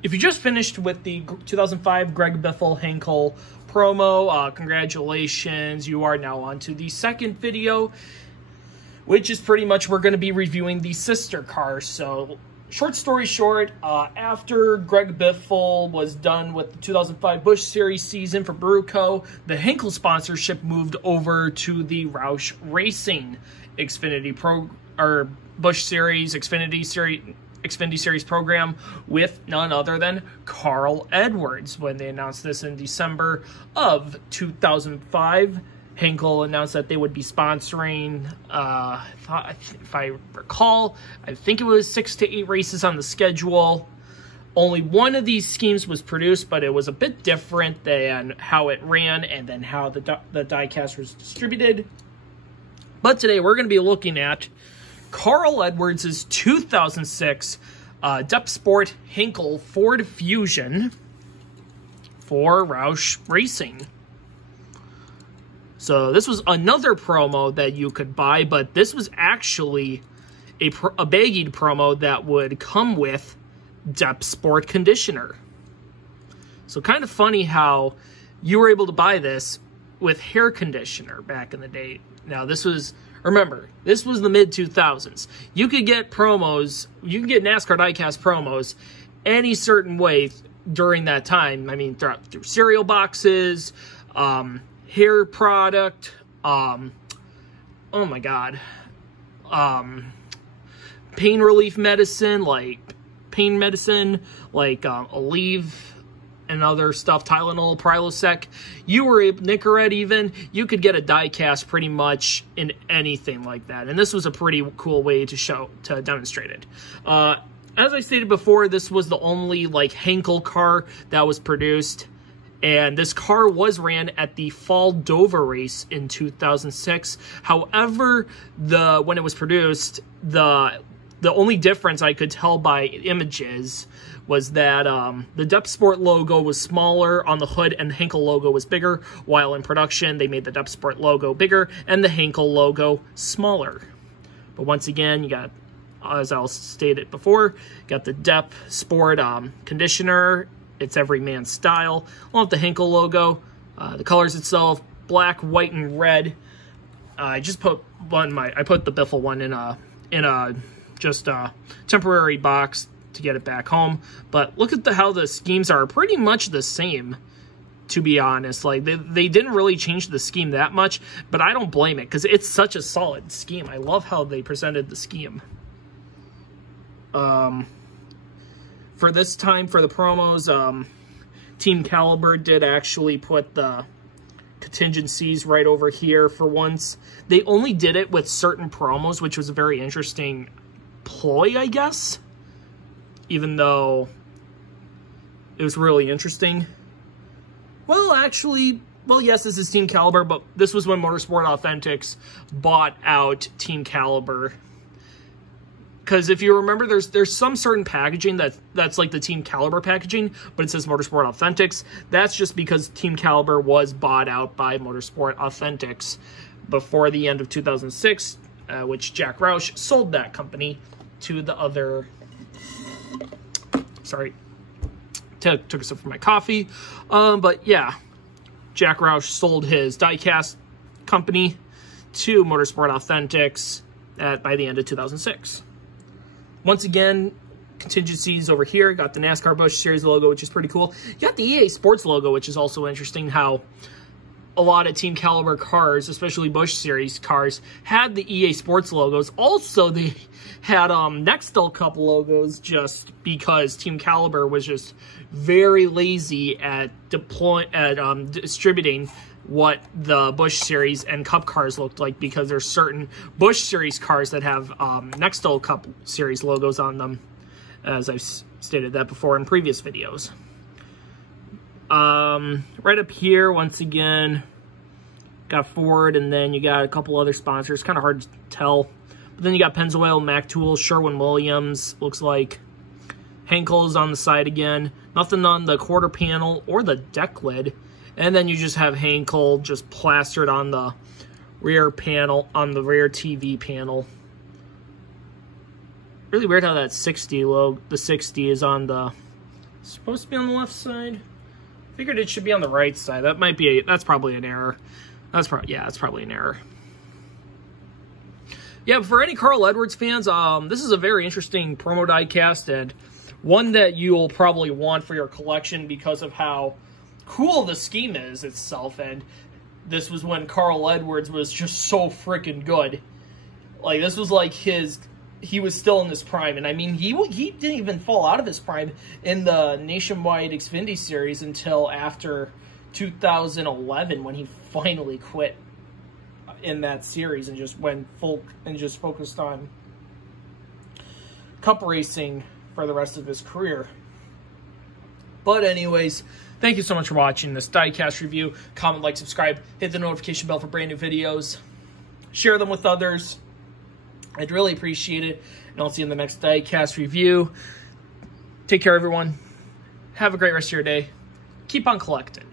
If you just finished with the 2005 Greg Biffle Henkel Promo, congratulations. You are now on to the second video, which is pretty much we're going to be reviewing the sister cars. So, short story short, after Greg Biffle was done with the 2005 Busch Series season for Bruco, the Henkel sponsorship moved over to the Roush Racing Busch Series, Xfinity Series program with none other than Carl Edwards. When they announced this in December of 2005, Henkel announced that they would be sponsoring, if I recall, I think it was 6 to 8 races on the schedule. Only one of these schemes was produced, but it was a bit different than how it ran and then how the diecast was distributed. But today we're going to be looking at Carl Edwards' 2006 Dep Sport Henkel Ford Fusion for Roush Racing. So this was another promo that you could buy, but this was actually a baggied promo that would come with Dep Sport Conditioner. So kind of funny how you were able to buy this with hair conditioner back in the day. Now this was, remember, this was the mid-2000s. You could get promos, you could get NASCAR diecast promos any certain way during that time. I mean, through cereal boxes, hair product, oh my god, pain relief medicine, like pain medicine, like Aleve and other stuff, Tylenol, Prilosec. You were able, Nicorette even, you could get a diecast pretty much in anything like that. And this was a pretty cool way to demonstrate it. As I stated before, this was the only like Henkel car that was produced. And this car was ran at the Fall Dover race in 2006. However, when it was produced, the only difference I could tell by images was that the Dep Sport logo was smaller on the hood and the Henkel logo was bigger, while in production they made the Dep Sport logo bigger and the Henkel logo smaller. But once again, you got, as I stated before, got the Dep Sport Conditioner. It's every man's style. Along with the Henkel logo, the colors itself, black, white, and red. I just put I put the Biffle one in a just a temporary box to get it back home. But look at how the schemes are pretty much the same, to be honest. Like they didn't really change the scheme that much, but I don't blame it because it's such a solid scheme. I love how they presented the scheme. For this time, for the promos, Team Caliber did actually put the contingencies right over here for once. They only did it with certain promos, which was a very interesting ploy, I guess. Even though it was really interesting. Well, actually, well, yes, this is Team Caliber, but this was when Motorsport Authentics bought out Team Caliber. Because if you remember, there's some certain packaging that's like the Team Caliber packaging, but it says Motorsport Authentics. That's just because Team Caliber was bought out by Motorsport Authentics before the end of 2006, which Jack Roush sold that company to the other... Sorry, took a sip from my coffee. But yeah, Jack Roush sold his diecast company to Motorsport Authentics by the end of 2006. Once again, contingencies over here. Got the NASCAR Busch Series logo, which is pretty cool. You got the EA Sports logo, which is also interesting, how a lot of Team Caliber cars, especially Busch Series cars, had the EA Sports logos. Also, they had Nextel Cup logos just because Team Caliber was just very lazy at distributing what the Busch Series and Cup cars looked like, because there's certain Busch Series cars that have Nextel Cup Series logos on them, as I've stated that before in previous videos. Right up here, once again, got Ford, and then you got a couple other sponsors. Kind of hard to tell. But then you got Pennzoil, Mac Tools, Sherwin-Williams, looks like. Henkel's on the side again. Nothing on the quarter panel or the deck lid. And then you just have Henkel just plastered on the rear panel, on the rear TV panel. Really weird how that 60 logo, the 60 is on the It's supposed to be on the left side. Figured it should be on the right side. That might be that's probably an error. That's probably an error. Yeah, for any Carl Edwards fans, this is a very interesting promo diecast, and one that you'll probably want for your collection because of how cool the scheme is itself. And this was when Carl Edwards was just so freaking good. Like, this was like he was still in his prime. And I mean, he didn't even fall out of his prime in the Nationwide Xfinity Series until after 2011, when he finally quit in that series and just went full and just focused on cup racing for the rest of his career. But anyways, thank you so much for watching this diecast review. Comment, like, subscribe, hit the notification bell for brand new videos. Share them with others. I'd really appreciate it. And I'll see you in the next diecast review. Take care, everyone. Have a great rest of your day. Keep on collecting.